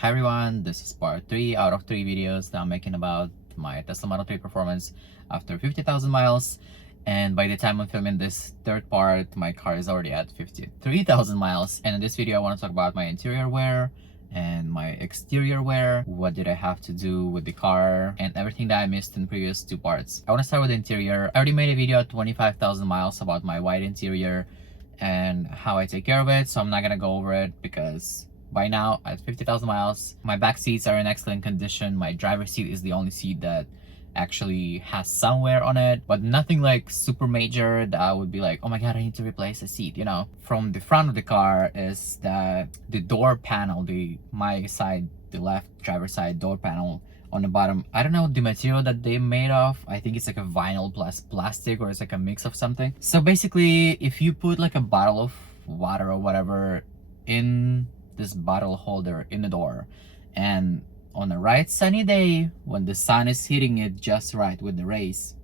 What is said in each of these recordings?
Hi everyone, this is part 3 out of 3 videos that I'm making about my Tesla Model 3 performance after 50,000 miles. And by the time I'm filming this third part, my car is already at 53,000 miles. And in this video, I want to talk about my interior wear and my exterior wear. What did I have to do with the car and everything that I missed in previous 2 parts. I want to start with the interior. I already made a video at 25,000 miles about my white interior and how I take care of it, so I'm not gonna go over it because by now at 50,000 miles my back seats are in excellent condition. My driver's seat is the only seat that actually has some wear on it, but nothing like super major that I would be like, oh my god, I need to replace a seat, you know. From the front of the car is that the door panel, my side, the left driver's side door panel on the bottom, I don't know the material that they made of. I think it's like a vinyl plus plastic, or it's like a mix of something. So basically, if you put like a bottle of water or whatever in this bottle holder in the door, and on a right sunny day when the sun is hitting it just right with the rays,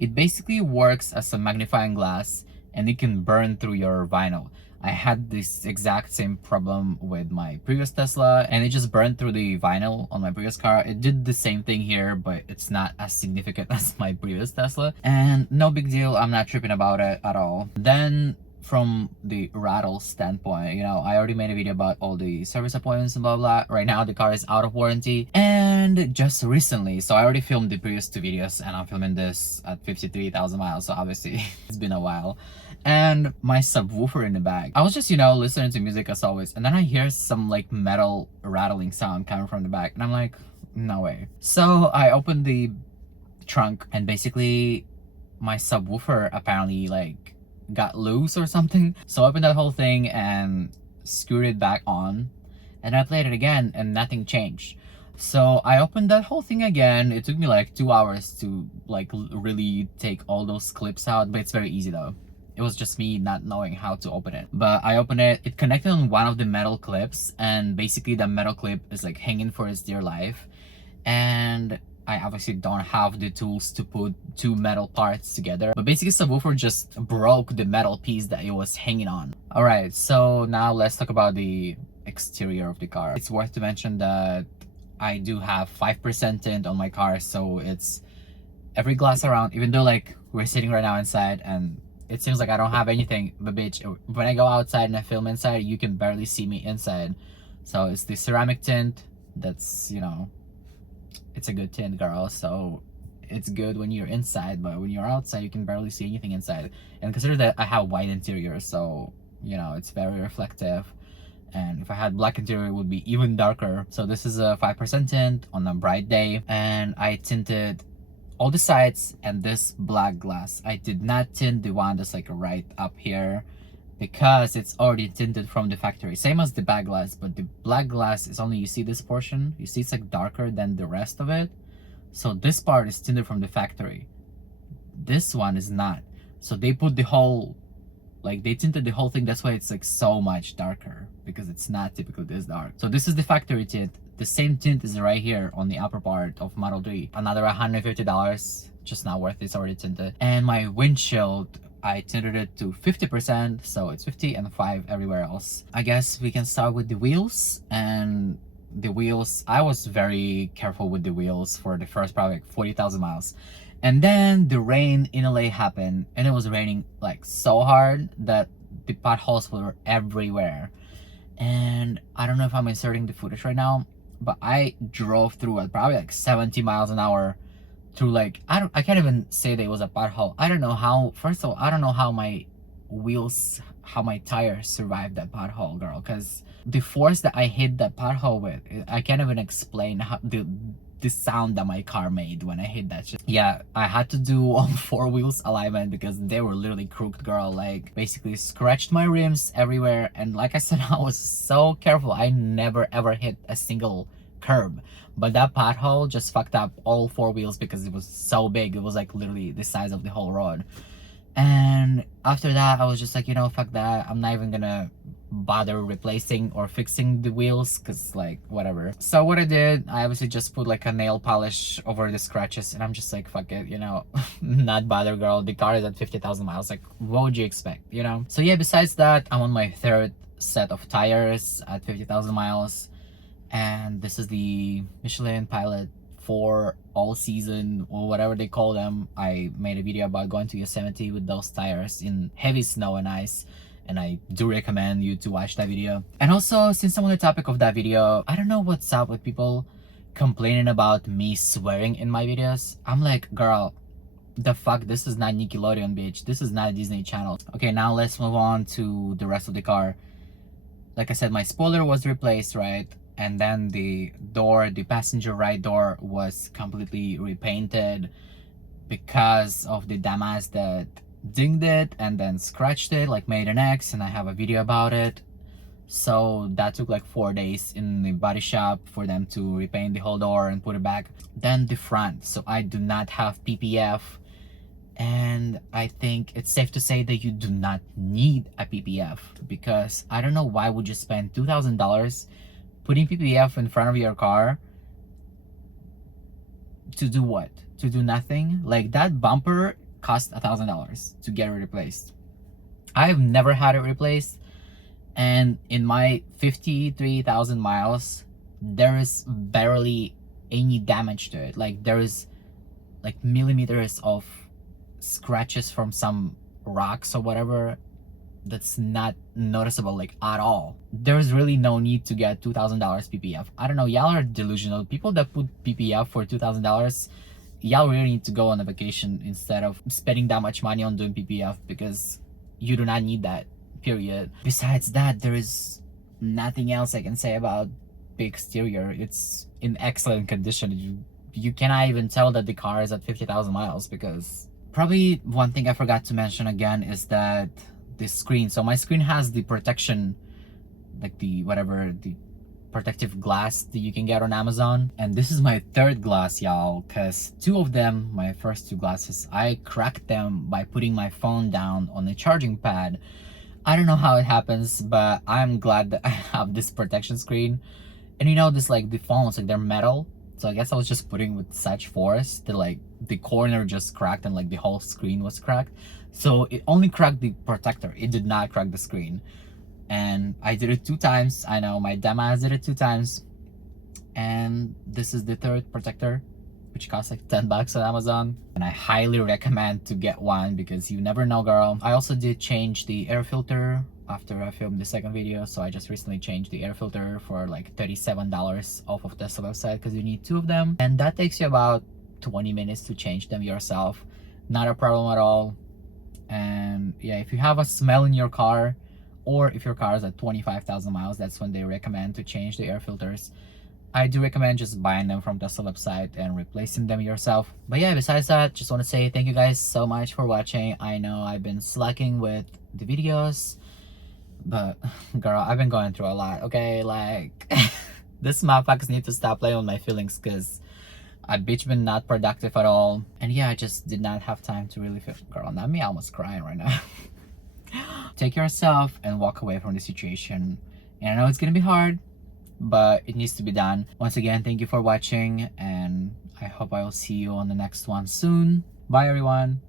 it basically works as a magnifying glass and it can burn through your vinyl. I had this exact same problem with my previous Tesla and it just burned through the vinyl on my previous car. It did the same thing here, but it's not as significant as my previous Tesla. And no big deal, I'm not tripping about it at all. Then from the rattle standpoint, you know, I already made a video about all the service appointments and blah blah. Right now the car is out of warranty, and just recently, so I already filmed the previous 2 videos and I'm filming this at 53,000 miles, so obviously it's been a while. And my subwoofer in the back, I was just, you know, listening to music as always, and then I hear some like metal rattling sound coming from the back, and I'm like, no way. So I opened the trunk and basically my subwoofer apparently like got loose or something. So I opened that whole thing and screwed it back on, and I played it again and nothing changed. So I opened that whole thing again. It took me like 2 hours to like really take all those clips out, but it's very easy though. It was just me not knowing how to open it. But I opened it, it connected on one of the metal clips, and basically the metal clip is like hanging for its dear life. And I obviously don't have the tools to put 2 metal parts together, but basically subwoofer just broke the metal piece that it was hanging on. Alright, so now let's talk about the exterior of the car. It's worth to mention that I do have 5% tint on my car, so it's every glass around, even though like we're sitting right now inside and it seems like I don't have anything, but bitch, when I go outside and I film inside, you can barely see me inside. So it's the ceramic tint that's, you know, it's a good tint, girl. So it's good when you're inside, but when you're outside you can barely see anything inside. And consider that I have white interior, so you know it's very reflective, and if I had black interior it would be even darker. So this is a 5% tint on a bright day, and I tinted all the sides and this black glass. I did not tint the one that's like right up here because it's already tinted from the factory, same as the back glass, but the black glass is only, you see this portion, you see it's like darker than the rest of it. So this part is tinted from the factory, this one is not. So they put the whole, like they tinted the whole thing, that's why it's like so much darker, because it's not typically this dark. So this is the factory tint. The same tint is right here on the upper part of Model 3. Another $150, just not worth it, it's already tinted. And my windshield, I tinted it to 50%, so it's 50 and 5 everywhere else. I guess we can start with the wheels. And the wheels, I was very careful with the wheels for the first probably like 40,000 miles. And then the rain in LA happened, and it was raining like so hard that the potholes were everywhere. And I don't know if I'm inserting the footage right now, but I drove through at probably like 70 miles an hour through like, I can't even say that it was a pothole. I don't know how, first of all, I don't know how my wheels, how my tires survived that pothole, girl, because the force that I hit that pothole with, I can't even explain how the sound that my car made when I hit that shit. Yeah, I had to do all 4 wheels alignment because they were literally crooked, girl. Like basically scratched my rims everywhere, and like I said, I was so careful. I never ever hit a single curb, but that pothole just fucked up all 4 wheels because it was so big. It was like literally the size of the whole road. And after that I was just like, you know, fuck that, I'm not even gonna bother replacing or fixing the wheels, because like whatever. So what I did, I obviously just put like a nail polish over the scratches, and I'm just like, fuck it, you know. Not bother, girl. The car is at 50,000 miles, like what would you expect, you know? So yeah, besides that, I'm on my 3rd set of tires at 50,000 miles, and this is the Michelin Pilot for all season or whatever they call them. I made a video about going to Yosemite with those tires in heavy snow and ice, and I do recommend you to watch that video. And also, since I'm on the topic of that video, I don't know what's up with people complaining about me swearing in my videos. I'm like, girl, the fuck, this is not Nickelodeon, bitch. This is not Disney Channel. Okay, now let's move on to the rest of the car. Like I said, my spoiler was replaced, right? And then the door, the passenger right door, was completely repainted because of the Damas that dinged it and then scratched it, like made an X, and I have a video about it. So that took like 4 days in the body shop for them to repaint the whole door and put it back. Then the front, so I do not have PPF, and I think it's safe to say that you do not need a PPF, because I don't know why would you spend $2,000 putting PPF in front of your car to do what? To do nothing? Like, that bumper cost $1,000 to get it replaced. I've never had it replaced, and in my 53,000 miles, there is barely any damage to it. Like, there is like millimeters of scratches from some rocks or whatever. That's not noticeable, like, at all. There's really no need to get $2,000 PPF. I don't know, y'all are delusional. People that put PPF for $2,000, y'all really need to go on a vacation instead of spending that much money on doing PPF, because you do not need that, period. Besides that, there is nothing else I can say about the exterior. It's in excellent condition. You cannot even tell that the car is at 50,000 miles, because probably one thing I forgot to mention again is that the screen. So my screen has the protection, like the protective glass that you can get on Amazon. And this is my third glass, y'all, because two of them, my first two glasses, I cracked them by putting my phone down on the charging pad. I don't know how it happens, but I'm glad that I have this protection screen. And you know, this, like, the phones, like, they're metal, so I guess I was just putting with such force that, like, the corner just cracked and, like, the whole screen was cracked. So it only cracked the protector, it did not crack the screen. And I did it 2 times. I know my Damas did it 2 times, and this is the third protector, which costs like $10 on Amazon, and I highly recommend to get one, because you never know, girl. I also did change the air filter after I filmed the second video, so I just recently changed the air filter for like $37 off of Tesla website, because you need 2 of them, and that takes you about 20 minutes to change them yourself. Not a problem at all. And yeah, if you have a smell in your car, or if your car is at 25,000 miles, that's when they recommend to change the air filters. I do recommend just buying them from Tesla website and replacing them yourself. But yeah, besides that, just want to say thank you guys so much for watching. I know I've been slacking with the videos, but girl, I've been going through a lot, okay? Like, this motherfuckers need to stop playing with my feelings, because I bitch been not productive at all. And yeah, I just did not have time to really feel, girl, not me, almost crying right now. Take care of yourself and walk away from the situation. And I know it's gonna be hard, but it needs to be done. Once again, thank you for watching, and I hope I will see you on the next one soon. Bye, everyone.